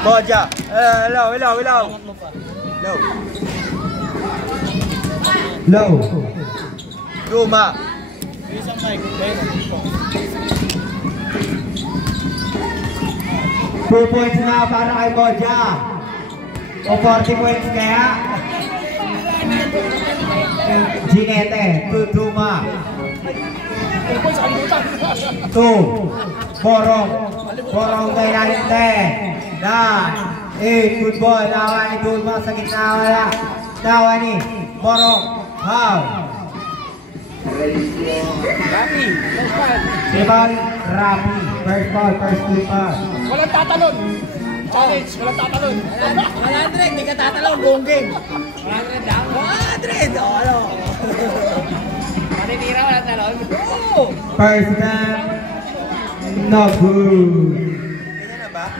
Moja. Hello. Low. Duma. 2 points na para kay Moja. O 40 points kaya. Ginete to Duma. 2 Borong kay Nalinte. 9 8 good ball. Nawa ni Duma sa gitna wala. Nawa ni Borong. How? Rapi. Sibal Rapi. First ball, first keeper. Walang tatalon. Challenge, walang tatalon. 100, hindi ka tatalon. Buong game. 100 lang? 100! O ano? Maninira, walang talon? Oo! First time. No good. Ganyan na ba?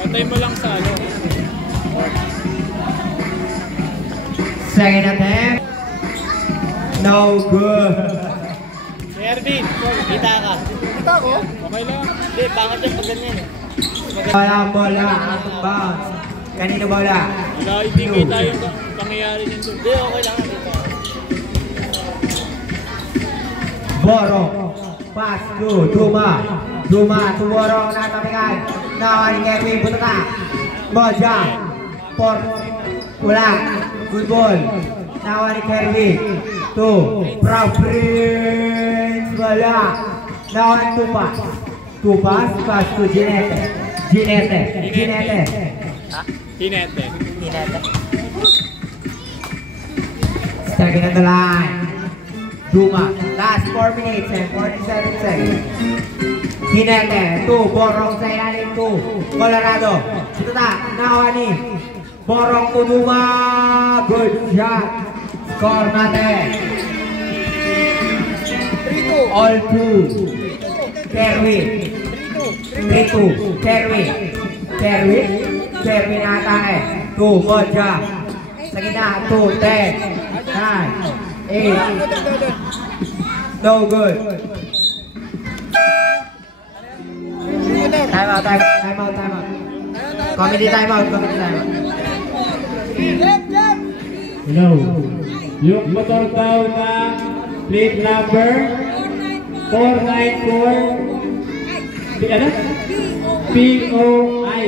Pantay mo lang sa ano. Second attempt. No good. Si Ervin, kita ka. Kita ko? Okay lang. Hindi, pangat yung pag ganyan eh. Walang bola. Out of bounds. Kanino bola? Wala, hindi kita yung pangyayari nyo. Hindi, okay lang. Borong. Pass to Duma. Duma to Borong. Natapikan. Nawa ni Kevin. Punta. Moja. Wala. Good ball. Nawa ni Kevin. To Proud Prince. Wala. Nawa ni Tupas. Tupas. Pass to Ginete. Ginete. Second on the line. Duma. Last 4 minutes and 47 seconds. Ginete. 2. Borong sa ilalim. 2. Colorado. Suta. Nawa ni Borong to Duma. Good shot. Score natin. 3-2. All 2. Kerwin. 3-2. Kerwin atake. 2. Moja. Sa gitna. 2. 10. 9. 8. No good. Time out. Comedy time out. Hello. Yung motor daw na plate number 494 ano? POI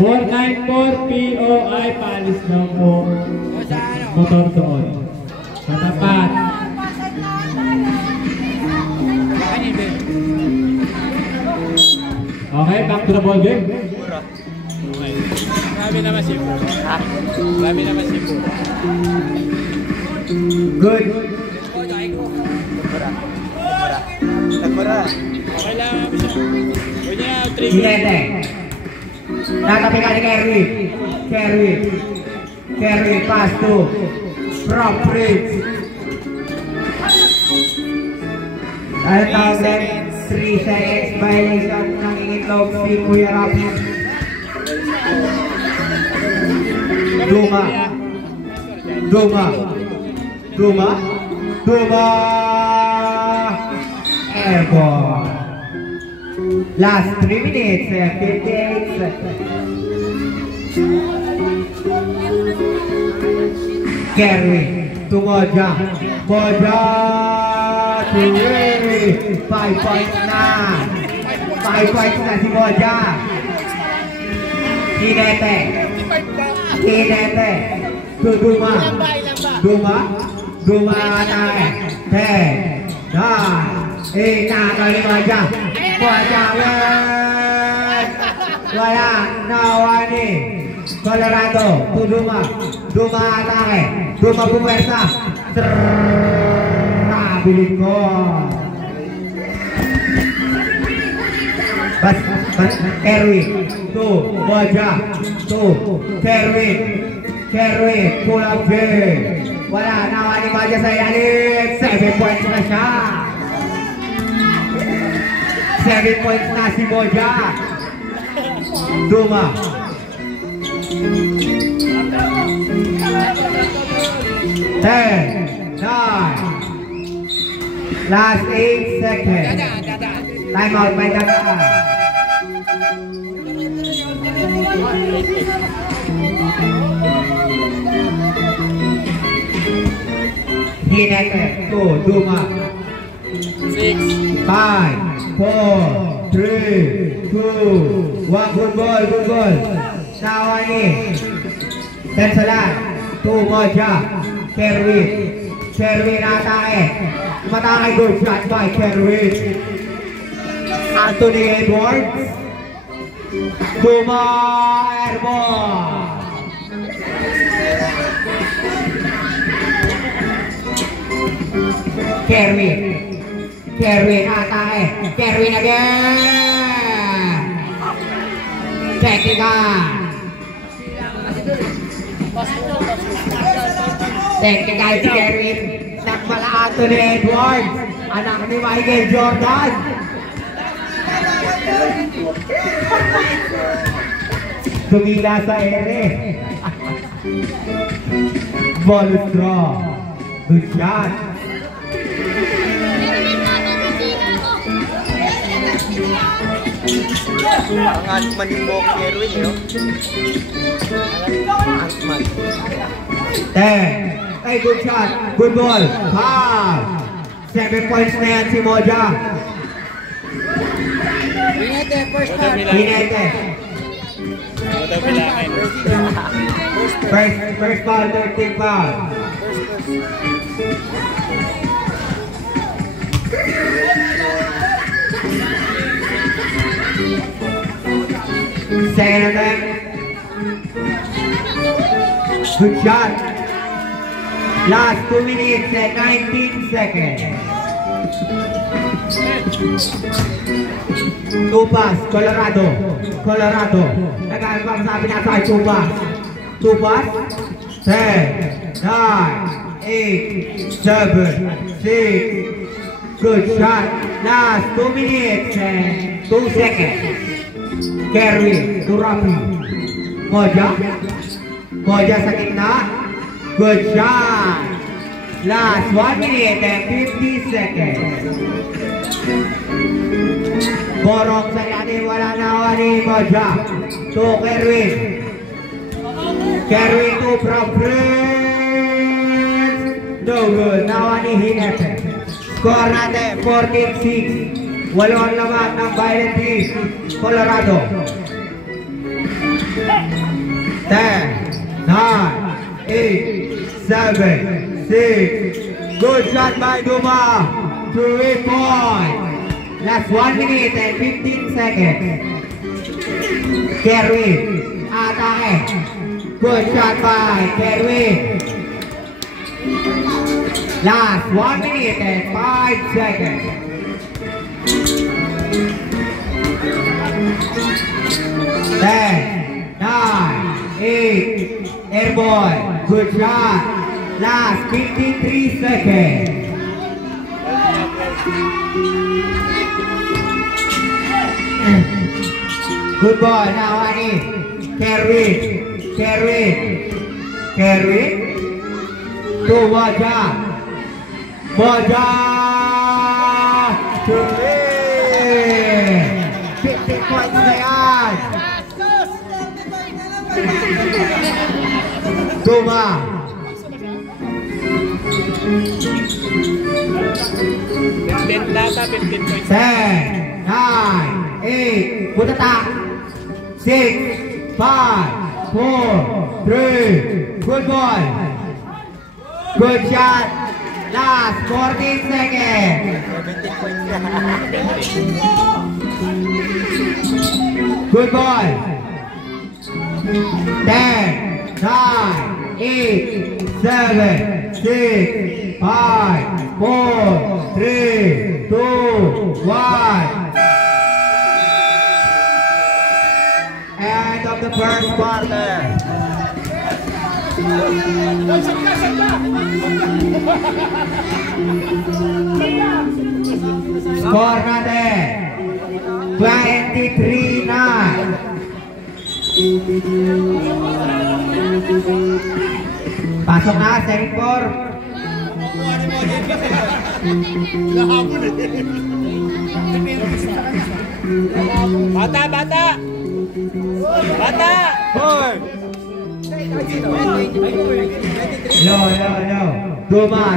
494 POI paalis na po motor doon sa tapat. Okay, back to the ball game. Grabe naman si Pura. Good. Nagpura. Okay lang siya. Pwede na, 3 Ginete. Natapikan ni Kerwin. Pass to Proud Prince. Ano tawag din? 3 seconds violation ng itlog si Kuya Rapi. Duma. Airborne. Last 3 minutes and 58 seconds. Kerwin to Moja to Kerwin. 5 points na. 5 points na si Moja. Ginete to Duma atake. 10 9 8 Moja wala. Nawa ni Colorado to Duma atake. Duma puwersa. Nabilis ko. Kerwin to Moja to Kerwin pull up game. Wala. Nawa ni Moja sa ilalim. 7 points na siya. 7 points na si Moja. Duma. 10 9 Last 8 seconds. Time out, may dadaan. Hinete, 2, Duma. 6. 5, 4, 3, 2, 1. Good ball, good ball. Nawani. Tensalan. 2, Moja. Kerwin. Kerwin atake. Matake, good shot by Kerwin. Anthony Edwards. Duma airball. Kerwin. Kerwin atake. Kerwin again. Technical. Technical si Kerwin. Nagpala Anthony Edwards. Anak ni Michael Jordan. Sumila sa ere. Ball draw. Good shot. Ang Ant-Man yung buhok ni Erwin, no? Ant-Man. 10. Ay, good shot. Good ball. 5. 7 points na yan si Moja. Hinete, first part. Hinete. First foul, third team foul. Second attempt. Good shot. Last 2 minutes and 19 seconds. 2 pass, Colorado. Colorado. Nag-albang sabi na tayo 2 pass. 2 pass. 10, 9, 8, 7, 6. Good shot. Last 2 minutes and 2 seconds. Kerwin, Durapi. Moja. Moja sa gitna. Good shot. Last 1 minute and 50 seconds. Borong sa ilalim, wala na ni Moja. To Kerwin. Kerwin to from Prince. No good. Nawa ni Hinete. Score natin 14-6. 8 ang laban ng Violent Team. Colorado. 10, 9, 8, 7, 6. Good shot by Duma. 3 points. Last 1 minute and 15 seconds. Kerwin. Atake. Good shot by Kerwin. Last 1 minute and 5 seconds. 10, 9, 8. Airborne. Good shot. Last 53 seconds. Good ball. Now Ani. Kerwin. Kerwin. Kerwin. To Moja. Moja. Kerwin. 15 points na yan. Duma. 10, 9, 8. Butata. 6, 5, 4, 3. Good ball. Good shot. Last 14 seconds. 17 points na. Good ball. 10, 9, 8, 7, 6, 5, 4, 3, 2, 1. End of the first quarter. Score natin 23-9. Pasok na, second 4. Nahabol eh. Bata, bata! Bata! Boy! No. Duma,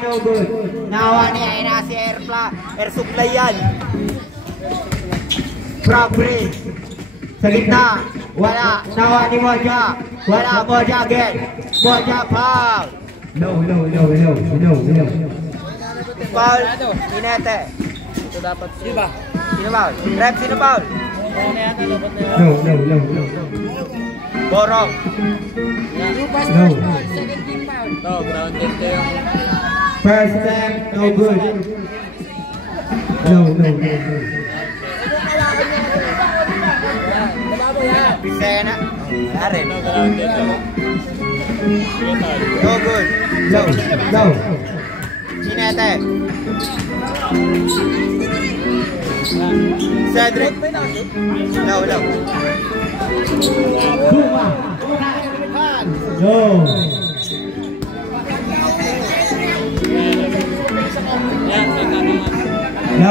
no good. Nawa niya ay nasi air supply yan. Progress. Sa gitna, wala. Nawa ni Moja. Wala, Moja again. Moja foul. No. Foul, Inete. Ito dapat, di ba? Sino foul? Rep, sino foul? No. Borong. No. No, grounded kayo. First time, no good. No. Pisena. Wala rin. No, grounded kayo. No good. No. Sinete. Cedric. No. Duma. No. No.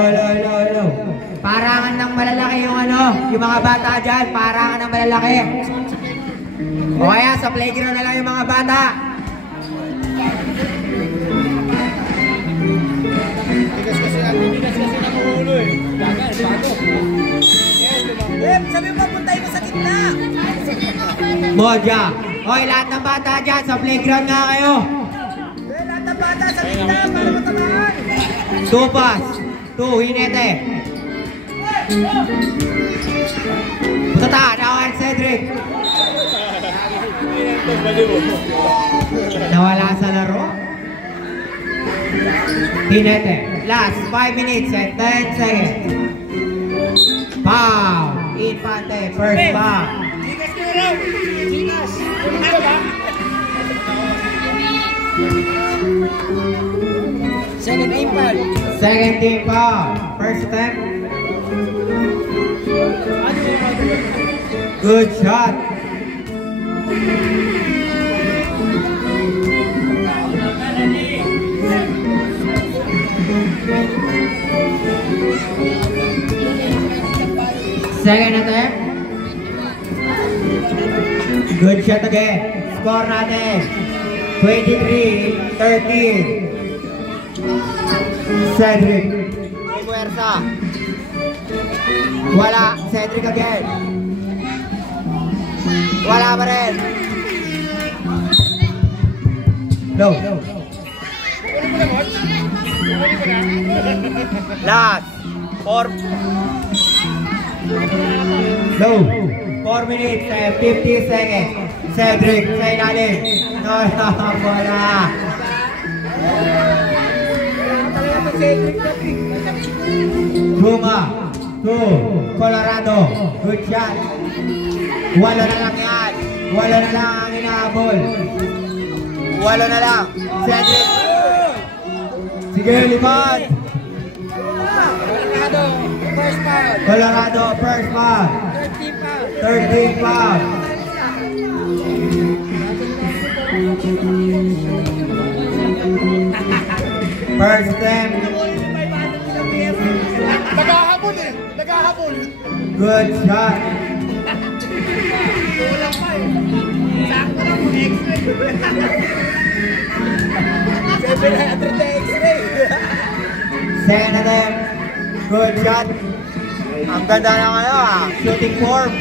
Parangan ng malalaki yung yung mga bata dyan. Parangan ng malalaki. O kaya sa playground na lang yung mga bata. Tigas kasi ng ulo eh. Gagal, bago. Sabi mo, puntay mo sa gitna. Moja. Hoy, lahat ng bata dyan, sa playground nga kayo. Lahat ng bata sa gitna, para matamaan. 2 pass. 2, Hinete. Putata, nawan Cedric. Nawala sa laro. Hinete. Last 5 minutes and 10 seconds. Foul. Infante, first foul. Tigas nyo raw. Tigas. Ano ba? Second team foul. Second team foul. First attempt. Good shot. Second attempt. Good shot again. Score natin. 23-13. Cedric. May puwersa. Wala. Cedric again. Wala pa rin. No. Last. 4 minutes and 50 seconds. Cedric sa ilalim. No, wala. Duma. 2. Colorado. Good shot. Walo na lang yan. Walo na lang ang inaabol. Walo na lang. Cedric. Sige, lipat. Colorado, first foul. Third team foul. First attempt. Naghahabol eh. Naghahabol. Good shot. Kulang pa eh. Sakto lang kung x-ray. 700 na x-ray. Second attempt. Good shot. Ang ganda ng shooting form.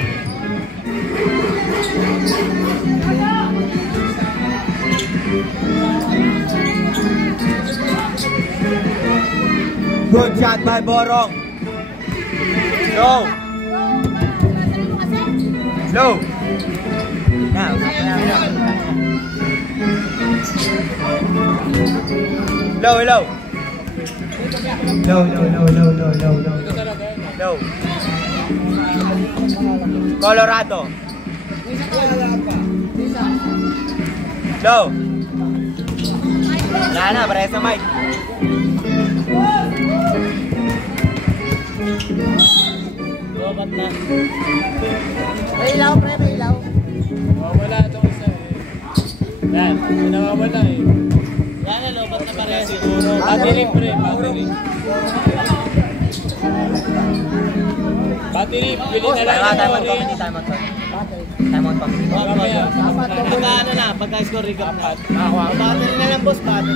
Good shot by Borong. Low. Now. Low. No. Colorado. No. Wala na, pareha sa mic. Lobat na. May ilaw, may ilaw. Nawawala itong isa eh. Yan, nawawala eh. Battery pre, battery. Battery, bili na lang. Time out pa. Pagka na, pagka-score recap na. Battery na lang, boss, battery.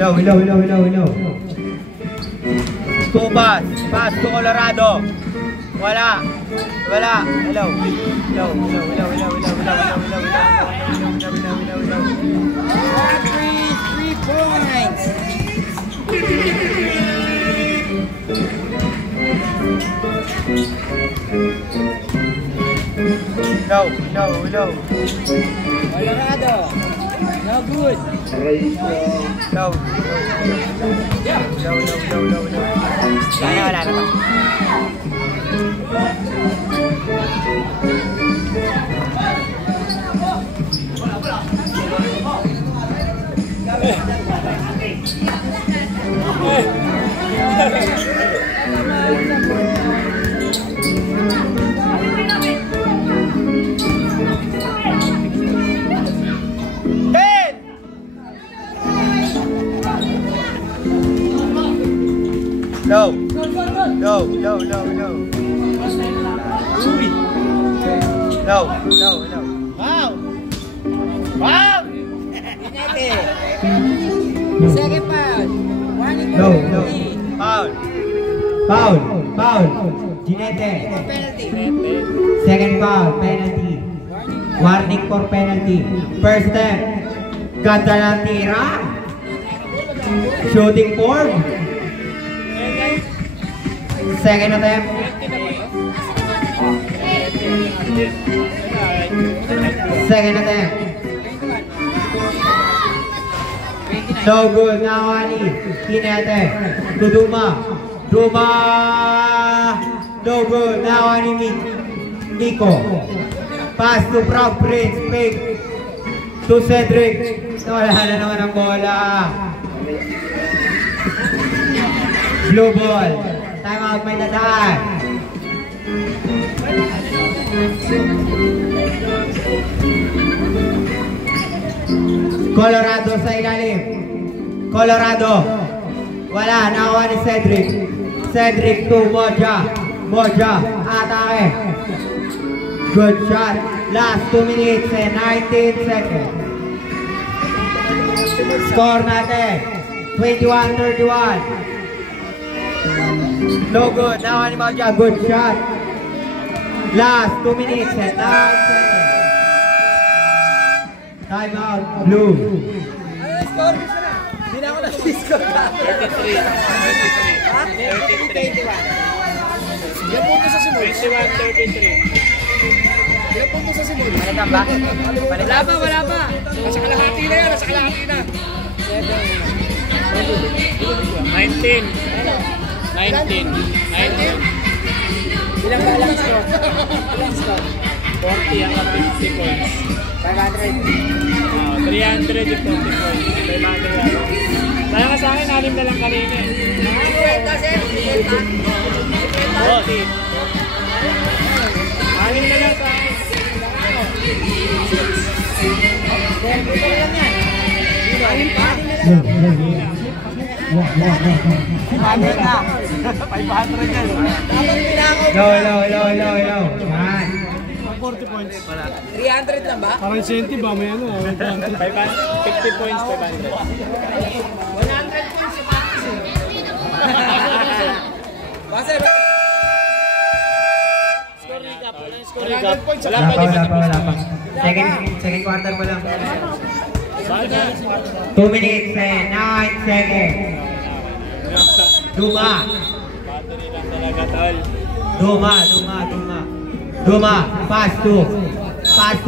Hello. Two pass to Colorado. Wala. Hello. Three points. No. Colorado. No good. No. Wala na to. No. Wow! Second foul. Warning No. penalty. Foul. Ginete. Penalty. Second foul, penalty. Warning for penalty. First step. Ganda ng tira. Shooting form. Second attempt. Second attempt. No good. Nawani. Kinete. To Duma. No good. Nawani Nico. Pass to Proud Prince. Fake. To Cedric. Wala na naman ang bola. Blue ball. Time out, may dadaan. Colorado sa ilalim. Colorado. Wala, nakuha ni Cedric. Cedric to Moja. Atake. Good shot. Last 2 minutes and 19 seconds. Score natin. 21-31. No good. Nakuha ni Moja. Good shot. Last 2 minutes and 9 seconds. Time out. Blue. Hindi na ako nag-score. 33. Ilang punto sa simul? 21-33. Ilang punto sa simul? Wala pa. Nasa kalahati na yan, nasa kalahati na. 19. Ilang score? 40 hanggang 50 points. 500. 300 yung 40 points. 500 Kaya nga sa akin, 6 na lang kanina eh. 40. 6 na lang sa akin. Hello. Yan. 40 points. 300 lang ba? Parang incentive ba? May ano? 50 points, 500. 100 points sa practice eh. Base ba? Score recap. Wala Wala pa. Second quarter pa lang. 2 minutes and 9 seconds. Duma. Battery lang talaga, tol. Duma. Pass to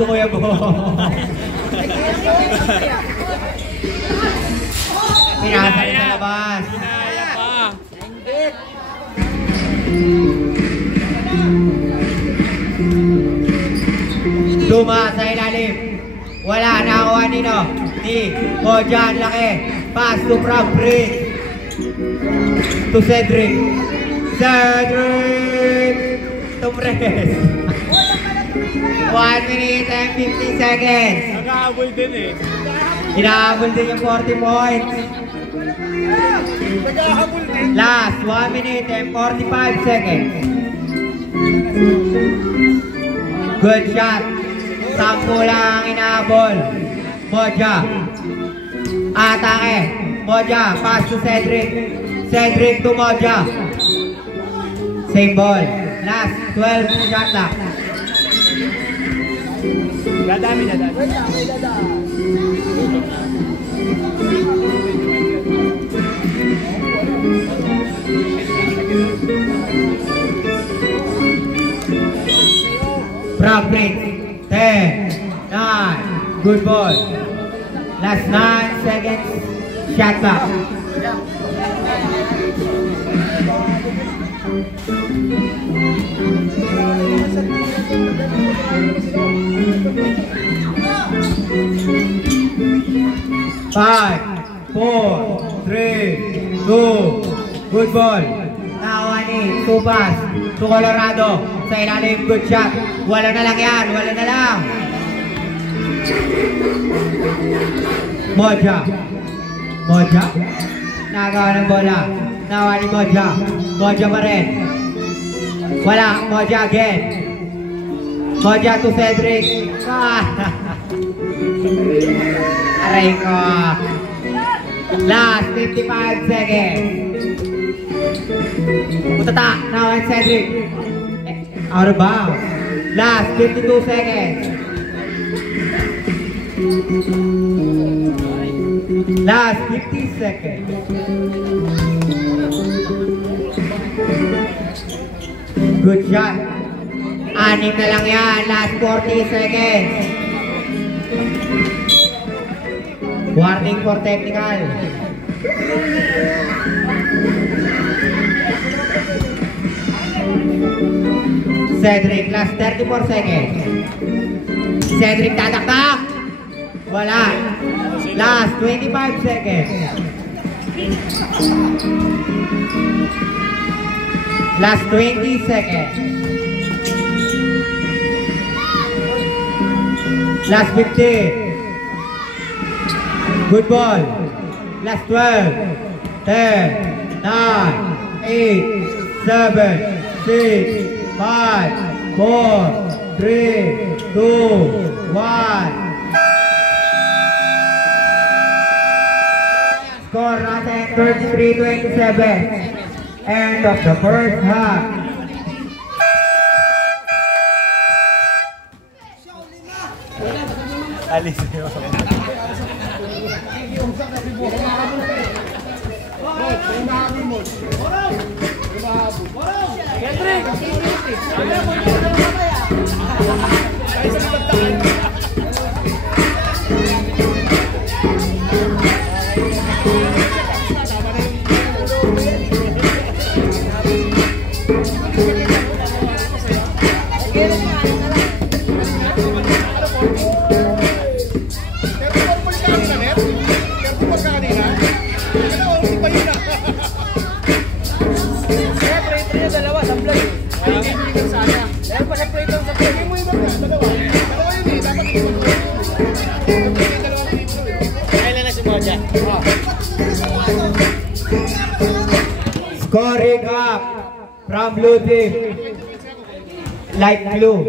Kuya Bo. Pinasa sa labas. Kaya pa. Duma sa ilalim. Wala, nakakuha ni Mojan, laki. Pass to Proud Prince. To Cedric. Tumres. 1 minute and 50 seconds. Nag-aabol din eh. Hinahabol din yung 40 points. Naghahabol din. Last 1 minute and 45 seconds. Good shot. 10 lang ang hinahabol. Moja. Atake. Moja. Pass to Cedric. Cedric to Moja. Same ball. Last 12 shot clock. Dadami. Frog break. 10, 9. Good ball. Last 9 seconds. Shot clock. Five, 4, 3, 2. Good ball. Nawani, two pass to Colorado. Sa ilalim, good shot. Wala na lang yan, wala na lang. Moja. Moja. Nagawa ng bola. Nawani Moja. Moja pa rin. Wala, Moja again. Moja to Cedric. Aray ko. Last 55 seconds. Utata, now and Cedric. Out of bounds. Last 52 seconds. Last 50 seconds. Good shot. 6 na lang yan. Last 40 seconds. Warning for technical. Cedric, last 34 seconds. Cedric tataktak. Wala. Last 25 seconds. Last 20 seconds. Last 15. Good ball. Last 12. 10, 9, 8, 7, 6, 5, 4, 3, 2, 1. Score natin 33-27. End of the first half. Alis. Scoring up from blue team. Light blue.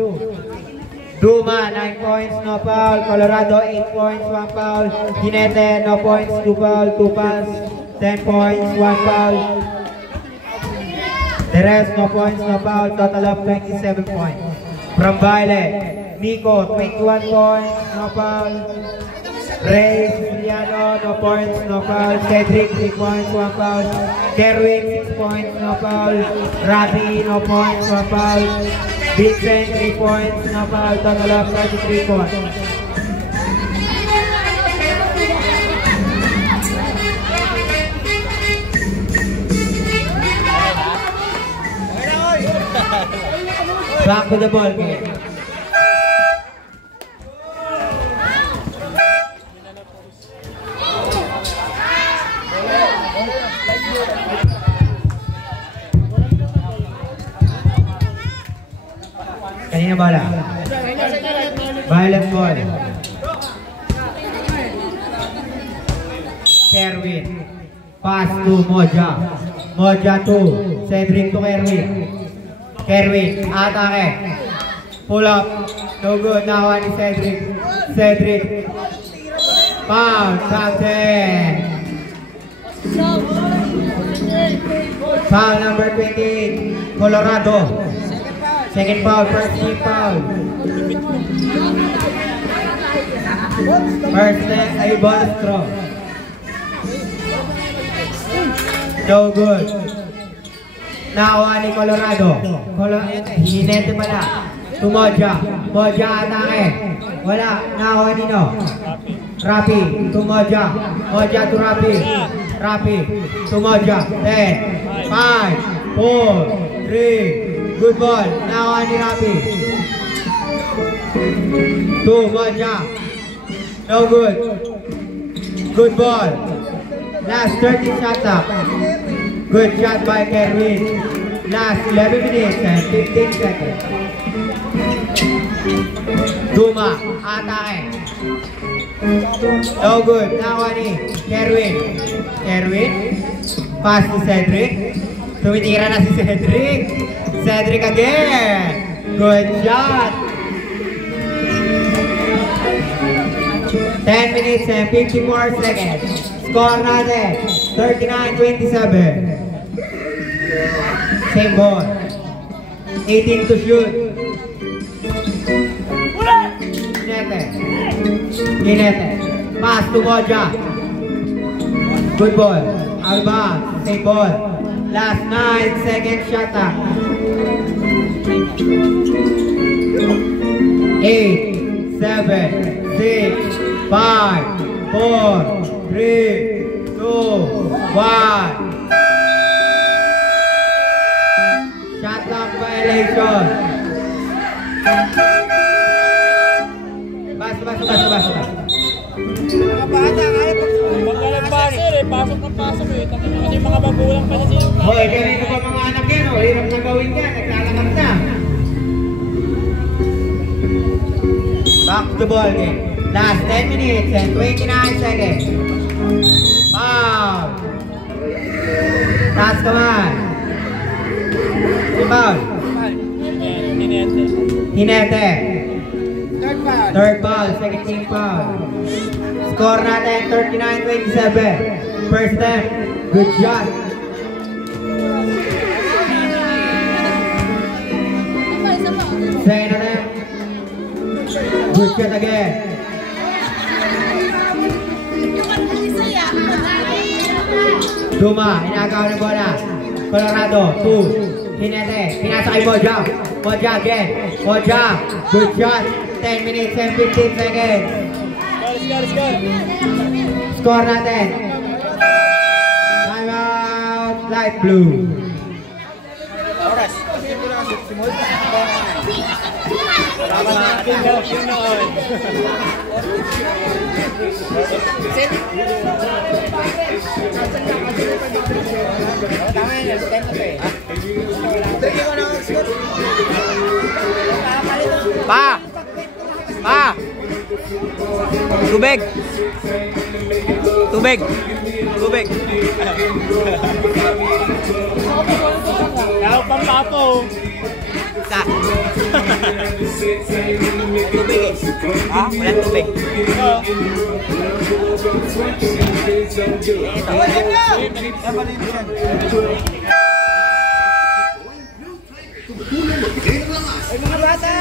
Duma 9 points, no foul. Colorado 8 points, 1 foul. Ginete no points, 2 foul, 2 fouls. 10 points, 1 foul. The rest no points, no foul. Total of 27 points. From Violet, Nico 21 points, no foul. Ray Siciliano, no points, no foul. Cedric 3 points, 1 foul. Derwin 6 points, no foul. Rafi no points, 1 foul. Vincent 3 points, no foul. Total of 33 points. Back to the ball game. Kanina bola. Violet ball. Kerwin. Pass to Moja. Moja to Cedric to Kerwin. Kerwin, atake. Pull up. No good. Nakuha ni Cedric. Cedric. Foul. Captain. Foul number 28. Colorado. Second foul. First team foul. First net ay ball straw. No good. Nakuha ni Colorado. Hinete pala. To Moja. Moja atake. Wala. Nakuha ni no. Rapi. To Moja. Moja to Rapi. Rapi. To Moja. 10. 5. 4. 3. Good ball. Nakuha ni Rapi. To Moja. No good. Good ball. Last 30 shot up. Good shot by Kerwin. Last 11 minutes and 15 seconds. Duma, atake. No good. Nakuha ni Kerwin. Kerwin. Pass to Cedric. Tumitira na si Cedric. Cedric again. Good shot. 10 minutes and 54 seconds. Score natin, 39-27. Same ball. 18 to shoot. Hinete. Hinete. Pass to Moja. Good ball. Out of bounds. Same ball. Last 9 seconds shot up. 8, 7, 6, 5, 4, 3, 2, 1. Shot clock violation. Basta. Mga bata, kaya Pasok ng pasok eh. Kasi yung mga magulang pala sila. Hoy, ganito pa mga anak yan, oh. Hirap na gawin yan, naglalakad na. Back to the ball game. Last 10 minutes and 29 seconds. Foul. Taas kamay. Foul. Hinete. Hinete. third foul. Third foul, second team foul. Score natin 39-27. First time. Good shot. Second attempt. Good shot again. Duma, inagaw ng bola. Colorado, 2. Hinete, pinasa kay Moja. Moja again. Moja, good shot. 10 minutes and 15 seconds. Score natin. Time out, light blue. Oras. Tama yun, 10 na eh. Pa! Tubig! Kaya pang papo. Sa! Tubig eh. Ha? Wala tubig. Ay mga bata!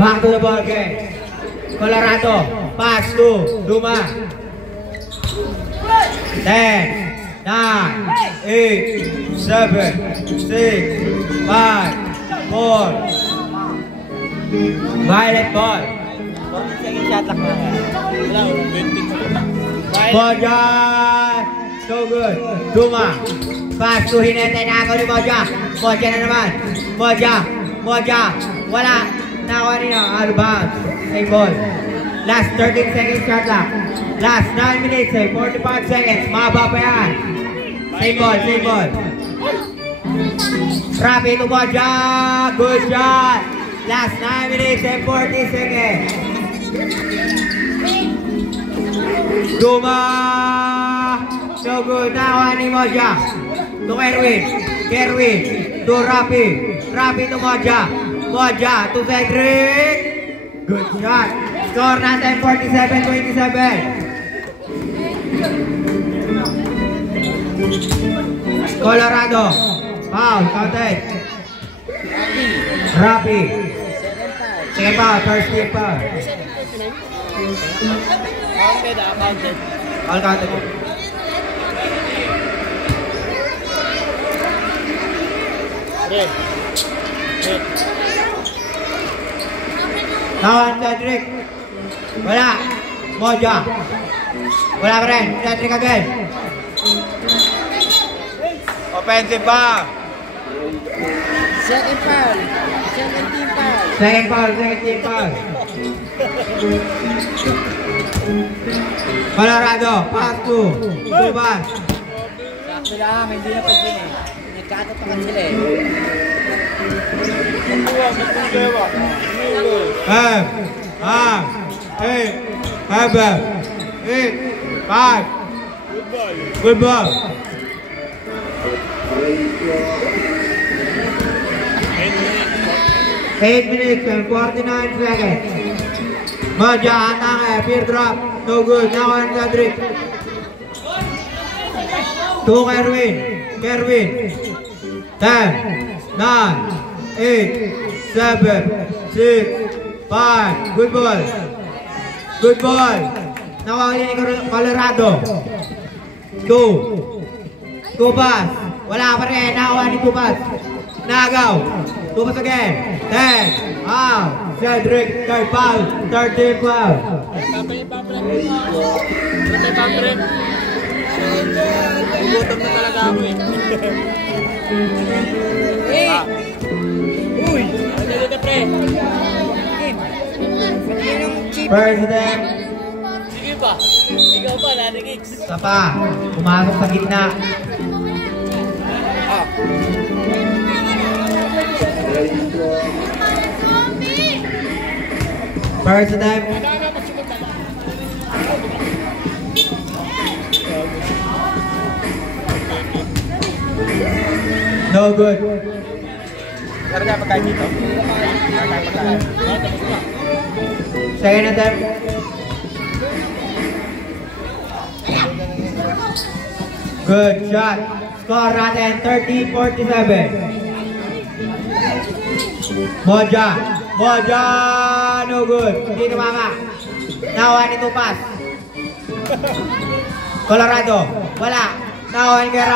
Back to the ball game. Colorado, pass to Duma. 10, 9, 8, 7, 6, 5, 4. Violet ball. 40 second shot lang na. Wala, 20. Moja. So good. Duma. Pass to Hinete. Nakaw ni Moja. Moja na naman. Moja. Wala. Nakuha niya. Out of bounds. Same ball. Last 13 seconds shot lang. Last 9 minutes. 45 seconds. Mahaba pa yan. Same ball. Rapi to Moja. Good shot. Last 9 minutes and 40 seconds. Duma. No good. Nawa ni Moja. To Kerwin. Kerwin. To Rapi. Rapi to Moja. Moja to Cedric. Good shot. Score natin 47-27. Colorado. Foul. Counted. Rapi. Second foul. First team foul. Counted. All counted. Red. Nawan Cedric. Wala. Moja. Wala pa rin. Cedric again. Offensive foul. Second foul. Second team foul. Second foul. Second team foul. Colorado. Pass to. Tuban. Sakto lang, hindi na pag-in eh. Nagkatotokan sila eh. Five. 5. Good ball. 8 minutes and 49 seconds. Moja atake, peer drop, no good. Now on Cedric. To Kerwin. 10, 9, 8, 7, 6, 5. Good ball. Good ball. Nawawali ni Colorado. 2. Tubas. Wala pa rin. Nakuha ni Tubas. Nagaw. Tubas again. 10. Cedric. Third foul. 13 foul. Gutom na talaga ako eh. Uy! Ano dito pre? First step. Sige pa. Ikaw pa, narinig. Isa pa. Pumasok sa gitna. First step. No good. Meron tayo pagkain dito? Second attempt. Good shot. Score natin 30-47. Moja. No good. Hindi tumama. Nakuha ni Tupas. Colorado. Wala. Nakuha ni kay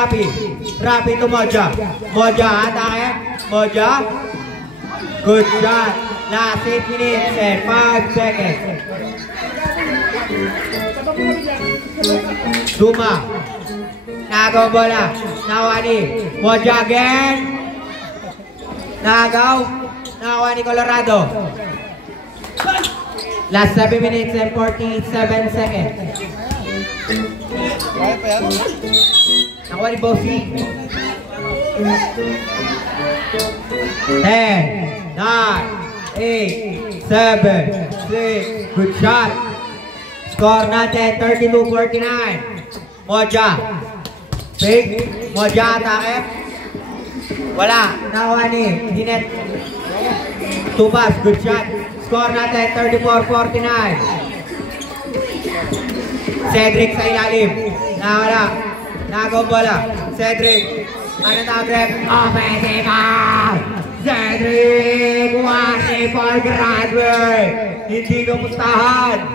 Rapi to Moja. Moja atake. Moja. Good shot. Last 8 minutes and 5 seconds. Duma. Nagaw bola. Nakuha ni Moja again. Nagaw. Nakuha ni Colorado. Last 7 minutes and 47 seconds. Nakuha ni Bossy. 10, 9, 8, 7, 6. Good shot. Score natin 32-49. Moja. Big. Moja atake. Wala. Nakuha ni Dinet. Tubas. Good shot. Score natin 34-49. Cedric sa ilalim. Nawala. Nagaw bola. Cedric. Ano na-grab? Offensive foul! Cedric! Wonderful graduate! Hindi kamustahan!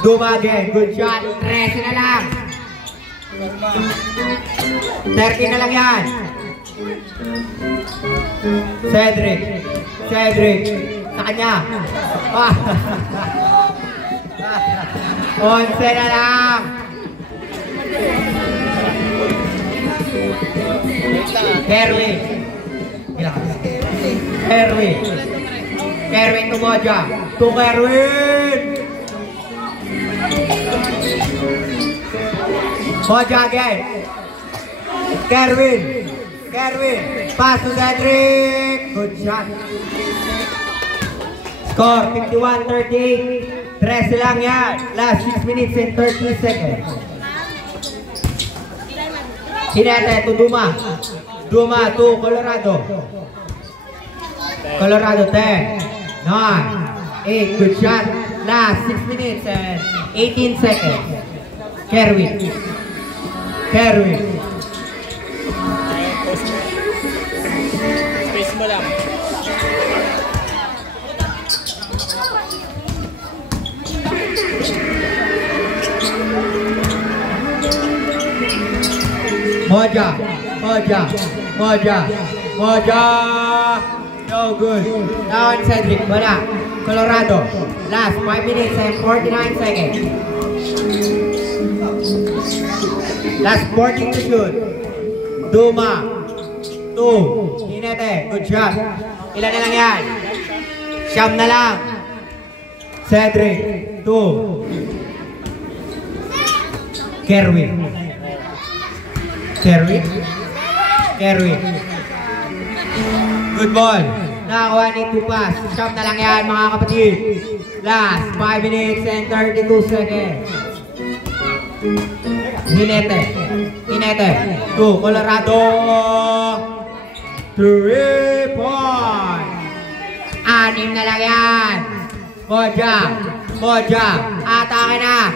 Dumagin. Good shot. 13 na lang. 13 na lang yan. Cedric. Sa kanya. 11 na lang. Kerwin to Moja. To Kerwin. Moja again. Kerwin. Pass to Cedric. Good shot. Score 51-38. 13 lang yan. Last 6 minutes and 30 seconds. Hinete to Duma. Duma to Colorado. Colorado 10, 9, 8. Good shot. Last 6 minutes and 18 seconds. Kerwin. Space mo lang. Moja. No good. Now on Cedric. Wala. Colorado. Last 5 minutes and 49 seconds. Last 14 to shoot. Duma. 2. Hinete. Good shot. Ilan na lang yan? Siyam na lang. Cedric. 2. Kerwin. Good ball. Nakakuha ni 2 pass. Siyam na lang yan mga kapatid. Last 5 minutes and 32 seconds. Hinete. 2. Colorado. 3 points. 6 na lang yan. Moja. Atake na.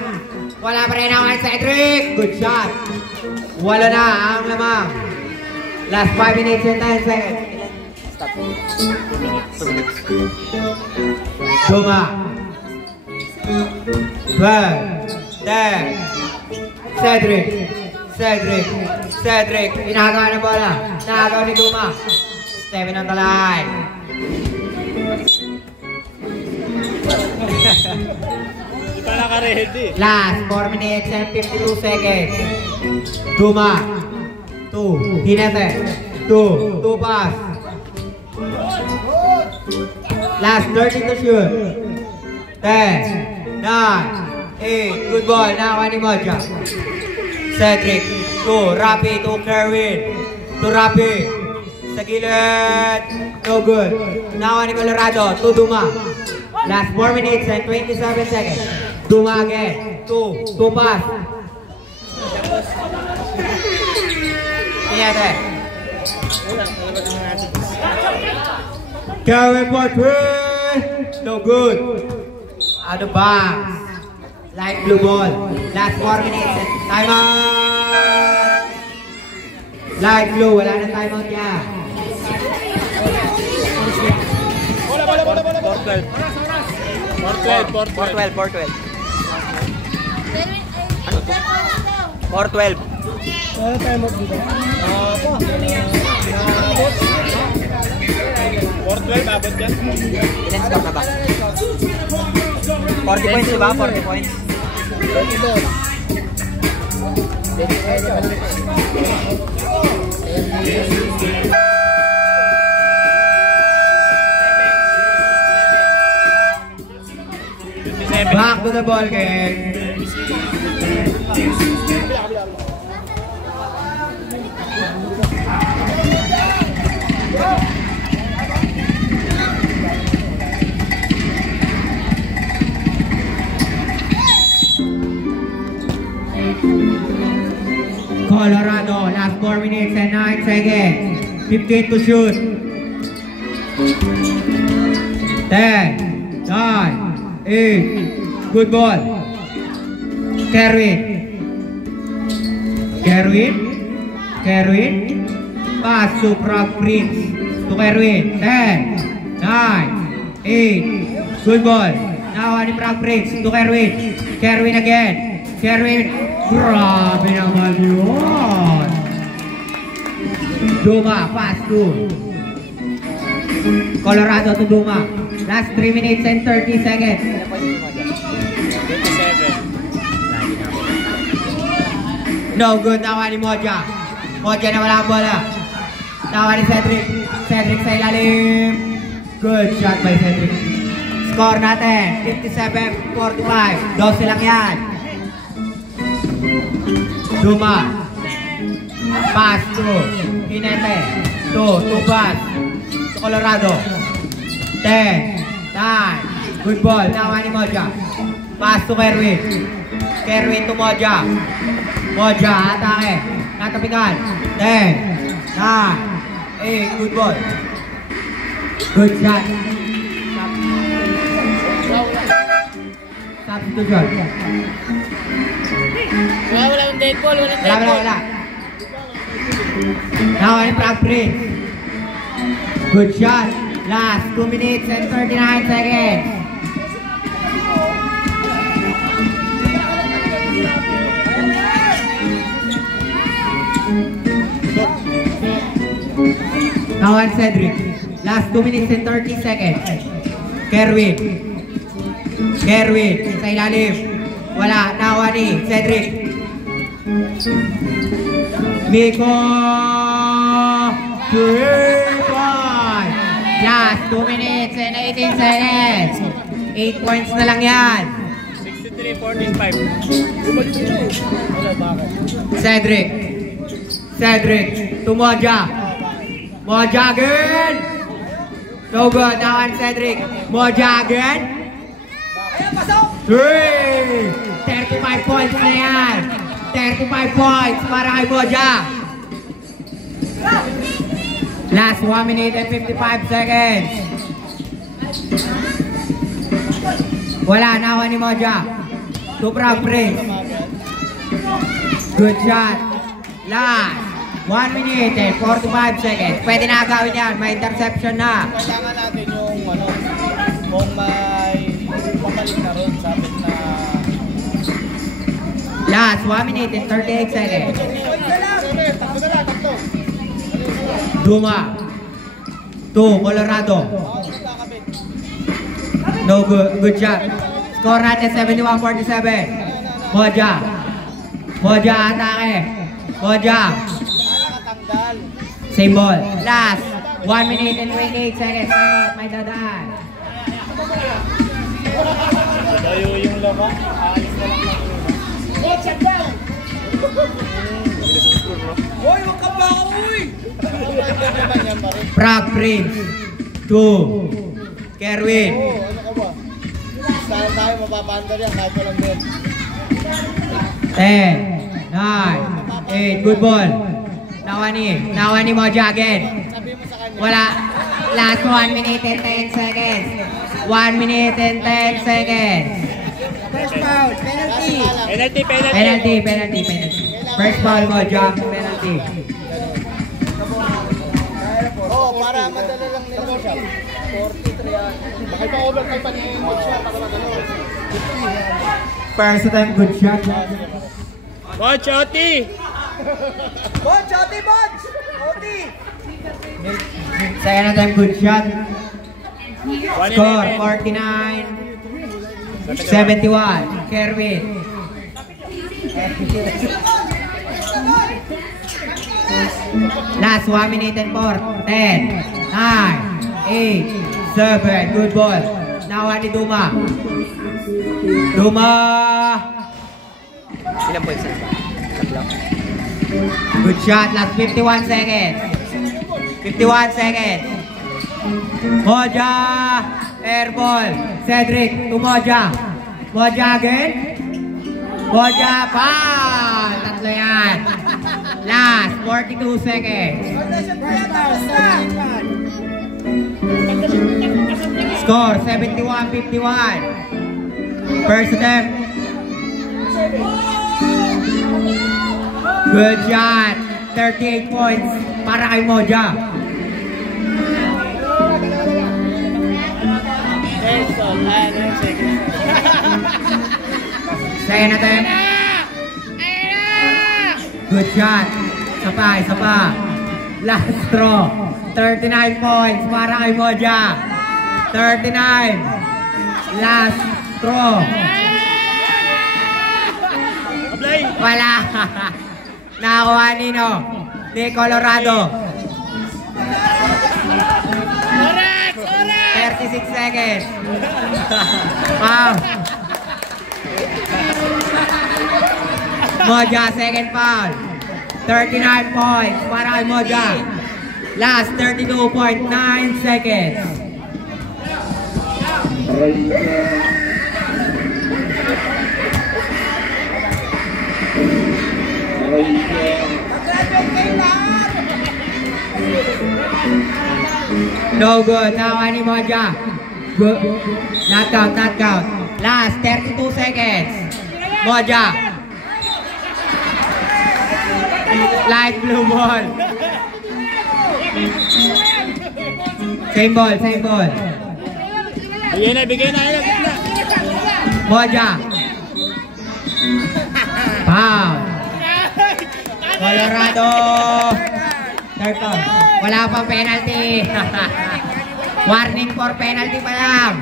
Wala pa rin ako kay Cedric. Good shot. Wala na ang lamang. Last 5 minutes and 10 seconds. Duma. 12. 10. Cedric. Inagawa ng bola. Nagawa ni Duma. 7 on the line. Hindi pa naka-ready. Last 4 minutes and 52 seconds. Duma. 2. Hinete. 2 pass. Last 30 to shoot. 10, 9, 8. Good ball. Nakakuha ni Moja. Cedric. 2. Rapi to Kerwin. To Rapi. Sa gilid. No good. Nakakuha ni Colorado. To Duma. Last 4 minutes and 27 seconds. Duma again. 2 pass. Hinete. Kerwin for 3. No good. Out of bounds. Light blue ball. Last 4 minutes. Timeout. Light blue. Wala na timeout niya. Bola. 412. 412. Ano time out dito? 412, abot yan. Ilan score na ba? 40 points diba? 40 points. Back to the ball game. Colorado, last 4 minutes and 9 seconds. 15 to shoot. 10, 9, 8. Good ball. Kerwin. Pass to Prague Prince. To Kerwin. 10, 9, 8. Good ball. Now ni Prague Prince. To Kerwin. Kerwin again. Grabe naman yun. Duma, pass to Colorado to Duma. Last 3 minutes and 30 seconds. 27. No good, nawa ni Moja. Moja na wala ang bola. Nawa ni Cedric. Cedric sa ilalim. Good shot by Cedric. Score natin, 57-45. 12 lang yan. Duma. Pass to Hinete. To pass to Colorado. 10, 9. Good ball. Nawa ni Moja. Pass to Kerwin. Kerwin to Moja. Moja, atake. Natapikan. 10, 9, 8. Good ball. Good shot. Substitution. Walang dead ball, walang dead ball. Wala. Now I'm Prince. Good shot. Last 2 minutes and 39 seconds. Now I'm Cedric. Last 2 minutes and 30 seconds. Kerwin. Sa ilalim. Wala. Nawa ni Cedric. Miko. 3 points. Last 2 minutes and 18 seconds. 8 points na lang yan. 63-45. Cedric. To Moja. Moja again. No good. Now I'm Cedric. Moja again. 3. 35 points na yan. 35 points para kay Moja. Last 1 minute and 55 seconds. Wala, nawa ni Moja. To Prince. Good shot. Last 1 minute and 45 seconds. Pwede na gawin yan. May interception na. Kailangan natin yung kung may pabalik na ron, sabi na Last 1 minute and 38 seconds. Duma. To Colorado. No good. Good shot. Score natin 71-47. Moja. Atake. Moja. Same ball. Last 1 minute and 28 seconds. Tama, may dadaan. Dayo yung lama. Alis na lang lang. Hoy, wag ka ba? Uy! Prince. To Kerwin. Ano ka ba? Saan tayo mapapandar yan kahit walang bet. 10, 9, 8. Good ball. Nawa ni Moja again. Sabi mo sa kanya. Wala. Last 1 minute and 10 seconds. 1 minute and 10 seconds. First foul, penalty. Penalty. First foul Moja. Penalty. Para madala lang nila siya. 43 yan. Bakit pa overtime pa ni Mod siya para madalo. First time good shot. Mod, Oti! Second time good shot. Score 49, 71. Kerwin. Last 1 minute and 4. 10, 9, 8, 7. Good ball. Nawa ni Duma. Ilan points na ba? Tatlo. Good shot. Last 51 seconds. 51 seconds. Moja. Air ball. Cedric to Moja. Moja again. Moja pa. Tatlo yan. Last 42 seconds. Score 71-51. First attempt. Good shot. 38 points para kay Moja. Second attempt. Good shot. Isa pa. Last throw. 39 points para kay Moja. 39. Last throw. Wala. Nakakuha nino. Ni Colorado. 36 seconds. Wow. Moja, second foul. 39 points para kay Moja. Last 32.9 seconds. No good. Nawa ni Moja. Good. Not count, not count. Last 32 seconds. Moja. Light blue ball. Same ball, same ball. Bigay na. Moja. Foul. Colorado. Third foul. Wala pang penalty. Warning for penalty pa lang.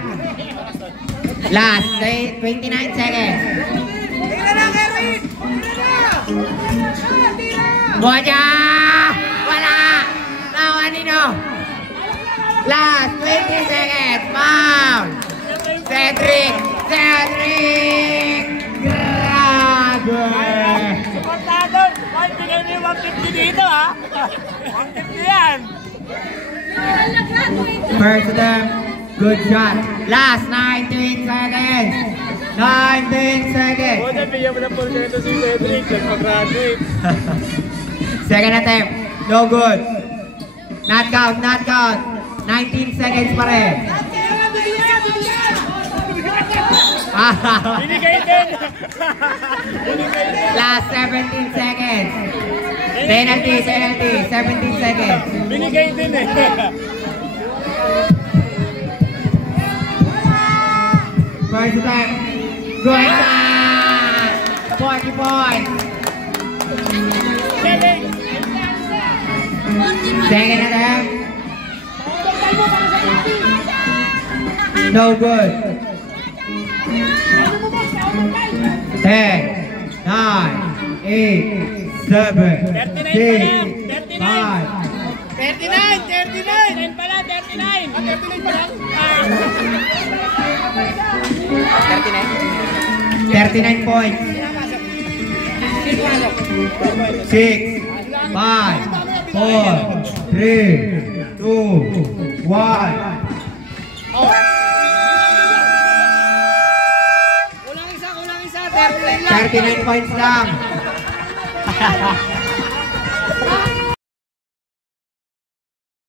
Last 29 seconds. Moja! Wala! Nawa nino. Last 20 seconds. Foul. Cedric! Grabe! Supportado! Ay, bigay mo yung 150 dito ha! 150 yan! First attempt. Good shot. Last 19 seconds. 19 seconds. Buti, bigyan mo ng porsyento si Cedric. Nagpag-graduate. Second attempt. No good. Not count, not count. 19 seconds pa rin. Binigay din! Last 17 seconds. Penalty, 17 seconds. Binigay din eh. First attempt. Good shot. 40 points. Second attempt. No good. 10, 9, 8, 7, 6, 5. 39 pala, 39 pala. 39 points. 6, 5, 4, 3, 2, 1. Kulang isa, 39 points lang.